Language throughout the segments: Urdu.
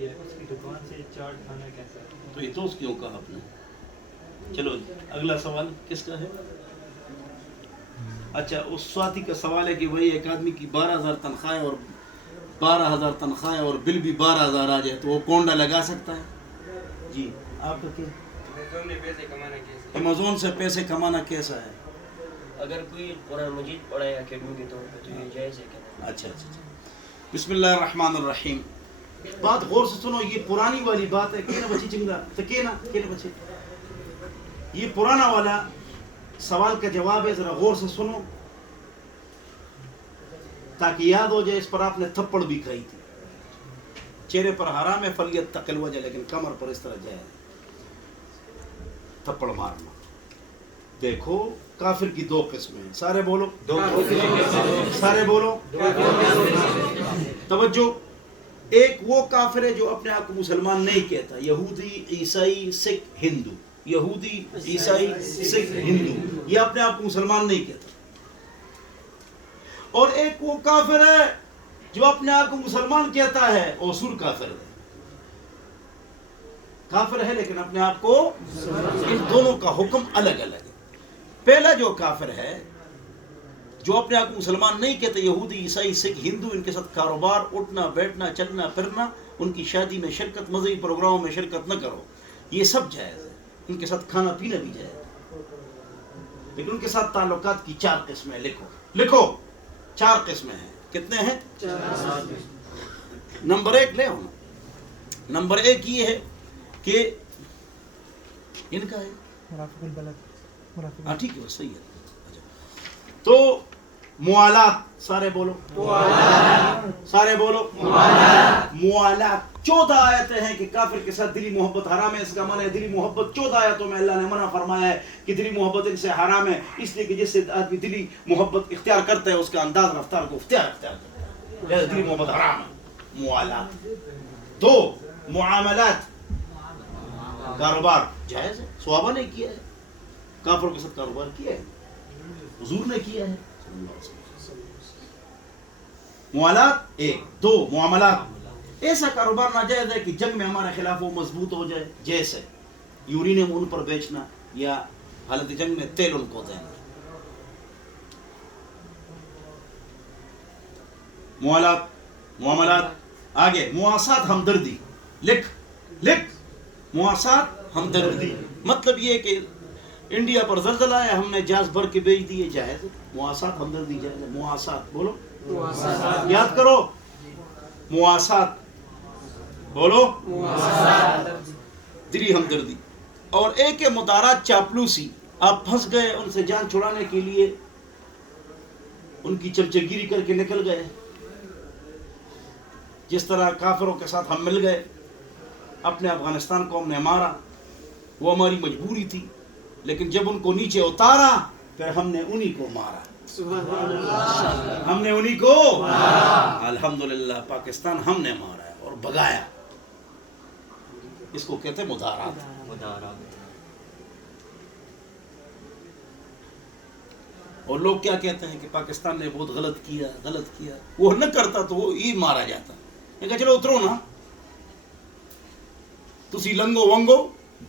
ہے، اس کی دکان سے چاٹ کھانا کیسا ہے؟ تو یہ دوست کیوں کہا آپ نے؟ چلو اگلا سوال کس کا ہے؟ اچھا اس ساتھی کا سوال ہے کہ وہی ایک آدمی کی 12,000 تنخواہ اور 12,000 تنخواہ اور بل بھی 12,000 آ جائے تو وہ کونڈا لگا سکتا ہے؟ جی آپ کا کیا؟ امیزون سے پیسے کمانا کیسا ہے؟ اگر کوئی قرآن مجید پڑھے اکیڈمی کے طور پہ تو یہ جائز ہے کیا؟ اچھا اچھا اچھا بسم اللہ الرحمن الرحیم. بات غور سے سنو، یہ پرانی والی بات ہے. کینا بچی چنگا تو کینا بچے، یہ پرانا والا سوال کا جواب ہے، ذرا غور سے سنو تاکہ یاد ہو جائے. اس پر آپ نے تھپڑ بھی کھائی تھی. چہرے پر حرام ہے فلیتق الوجہ، لیکن کمر پر اس طرح جائے تھپڑ مارنا. دیکھو کافر کی دو قسمیں ہیں. سارے بولو، سارے بولو، توجہ. ایک وہ کافر ہے جو اپنے آپ کو مسلمان نہیں کہتا، یہودی، عیسائی، سکھ، ہندو. یہودی، عیسائی، سکھ، ہندو، یہ اپنے آپ کو مسلمان نہیں کہتا. اور ایک وہ کافر ہے جو اپنے آپ کو مسلمان کہتا ہے، اوسور کافر ہے. کافر ہے لیکن اپنے آپ کو، ان دونوں کا حکم الگ الگ ہے. پہلا جو کافر ہے جو اپنے آپ کو مسلمان نہیں کہتے، یہودی، عیسائی، سکھ، ہندو، ان کے ساتھ کاروبار، اٹھنا بیٹھنا، چلنا پھرنا، ان کی شادی میں شرکت، مذہبی پروگراموں میں شرکت نہ کرو، یہ سب جائز ہے. ان کے ساتھ کھانا پینا بھی جائز ہے، لیکن ان کے ساتھ تعلقات کی 4 قسمیں لکھو 4 قسمیں ہیں. کتنے ہیں؟ 4. نمبر 1 لے آؤ. نمبر 1 یہ ہے کہ ان کا ہے مرافق البلد، ہاں ٹھیک ہے صحیح ہے. تو موالات، سارے بولو سارے بولو موالات. 14 آیتیں ہیں کہ کافر کے ساتھ دلی محبت حرام ہے. اس کا معنی ہے دلی محبت 14 آیتوں میں اللہ نے منع فرمایا ہے کہ دلی محبت ان سے حرام ہے، اس لیے کہ جس سے آدمی دلی محبت اختیار کرتا ہے اس کا انداز رفتار کو اختیار کرتا ہے، دلی محبت حرام ہے. موالات. 2 معاملات، کاروبار جائز ہے. صحابہ نے کیا ہے، کافروں کے ساتھ کاروبار کیا ہے، حضور نے کیا ہے. موالات 1. 2 معاملات، ایسا کاروبار ناجائز ہے کہ جنگ میں ہمارے خلاف وہ مضبوط ہو جائے، جیسے یورینیم ان پر بیچنا یا حالت جنگ میں تیل ان کو دینا. موالات، معاملات. آگے مواسات، ہمدردی. لکھ مواسات، ہمدردی. مطلب یہ کہ انڈیا پر زلزلہ ہے، ہم نے جہاز بھر کے بیچ دیے، جائز. مواسات ہمدردی جائز ہے. مواسات بولو، یاد کرو مواسات بولو، دلی ہمدردی. اور ایک ہے مدارات، چاپلوسی. آپ پھنس گئے، ان سے جان چھڑانے کے لیے ان کی چمچگیری کر کے نکل گئے. جس طرح کافروں کے ساتھ ہم مل گئے، اپنے افغانستان کو ہم نے مارا، وہ ہماری مجبوری تھی، لیکن جب ان کو نیچے اتارا پھر ہم نے انہی کو مارا. ہم نے انہی کو الحمدللہ پاکستان ہم نے مارا ہے اور بھگایا. اس کو کہتے ہیں مدارات. اور لوگ کیا کہتے ہیں کہ پاکستان نے بہت غلط کیا. وہ نہ کرتا تو وہ ہی مارا جاتا. میں کہا چلو اترو نا، تسی لنگو ونگو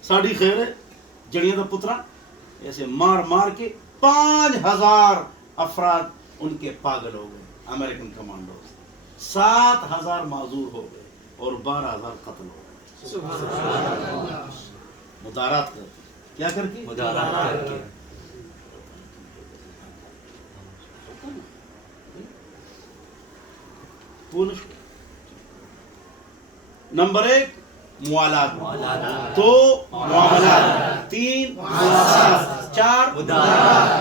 ساڑی خیر ہے جڑیاں دا پترا. ایسے مار کے 5,000 افراد ان کے پاگل ہو گئے، امریکن کمانڈوز. 7,000 معذور ہو گئے اور 12,000 قتل ہو گئے. مدارات کر کے. کیا کر کے؟ مدارات کر کے. نمبر 1 موالات، 2 معاملات، 3 مواسات، 4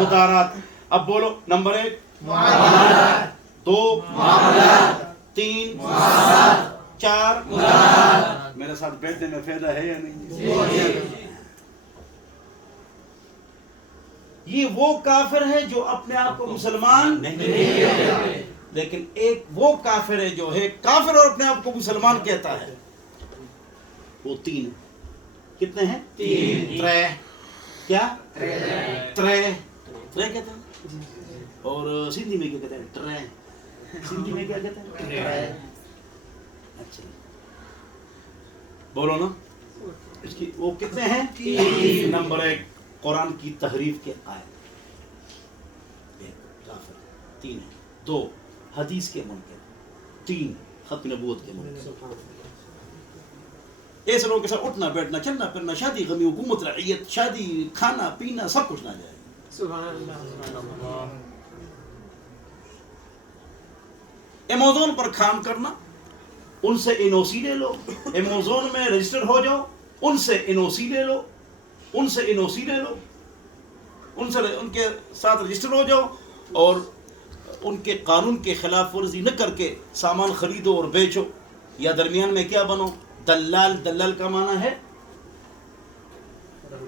مدارات. اب بولو نمبر 1 موالات، 2 معاملات، 3 مواسات، 4 مدارات. میرے ساتھ بیٹھنے میں فائدہ ہے یا نہیں؟ یہ وہ کافر ہے جو اپنے آپ کو مسلمان نہیں کہتے، لیکن ایک وہ کافر ہے جو ہے کافر اور اپنے آپ کو مسلمان کہتا ہے. وہ 3 کتنے ہیں؟ 3. کیا؟ 3 کہتے ہیں. اور سندھی میں کیا کہتے ہیں؟ سندھی میں کیا کہتے ہیں؟ اچھا. بولو نا اس کی وہ کتنے ہیں 3 نمبر 1 قرآن کی تحریف کے قائل 1 کافر 3 2 حدیث کے منکر 3 ختم نبوت کے منکر ایسے لوگوں کے ساتھ اٹھنا بیٹھنا چلنا پھرنا شادی غمی حکومت رعیت شادی کھانا پینا سب کچھ نہ جائے ایمیزون پر کام کرنا ان سے این او سی لے لو ایمیزون میں رجسٹر ہو جاؤ ان سے این او سی لے لو ان سے این او سی لے لو ان کے ساتھ رجسٹر ہو جاؤ اور ان کے قانون کے خلاف ورزی نہ کر کے سامان خریدو اور بیچو یا درمیان میں کیا بنو دلال کا معنی ہے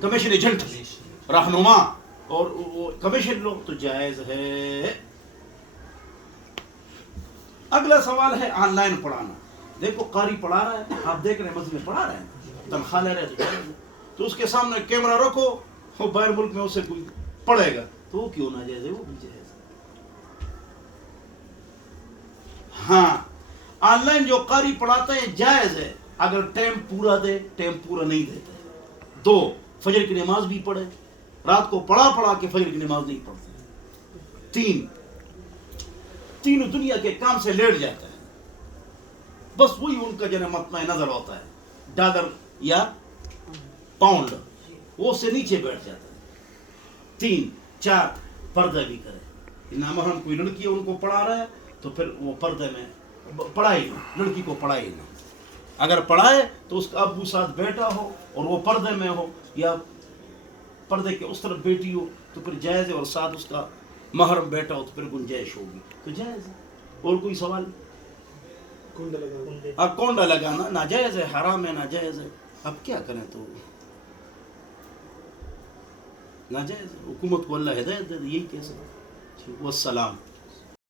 کمیشن ایجنٹ رہنما اور وہ کمیشن لو تو جائز ہے اگلا سوال ہے آن لائن پڑھانا دیکھو قاری پڑھا رہا ہے آپ دیکھ رہے ہیں مسجد میں پڑھا رہے ہیں تنخواہ لے رہے ہیں تو اس کے سامنے کیمرہ رکھو وہ باہر ملک میں اسے کوئی پڑھے گا تو وہ کیوں نہ جائز ہے وہ بھی جائز ہے ہاں آن لائن جو قاری پڑھاتے ہیں جائز ہے اگر ٹائم پورا دے ٹائم پورا نہیں دیتے 2 فجر کی نماز بھی پڑھے رات کو پڑھا کے فجر کی نماز نہیں پڑھتے 3 دنیا کے کام سے لیٹ جاتا ہے بس وہی ان کا جو مطمع نظر ہوتا ہے ڈالر یا پاؤنڈ وہ سے نیچے بیٹھ جاتا ہے 3 4 پردہ بھی کرے نامحرم کوئی لڑکی ہے ان کو پڑھا رہا ہے تو پھر وہ پردے میں پڑھائے نہ لڑکی کو پڑھائے نہ اگر پڑھائے تو اس کا ابو ساتھ بیٹا ہو اور وہ پردے میں ہو یا پردے کے اس طرف بیٹی ہو تو پھر جائز ہے اور ساتھ اس کا محرم بیٹا ہو تو پھر گنجائش ہوگی تو جائز ہے اور کوئی سوال کونڈا لگانا ناجائز ہے حرام ہے ناجائز ہے اب کیا کریں تو ناجائز ہے حکومت کو اللہ ہدایت دے یہی کیسے والسلام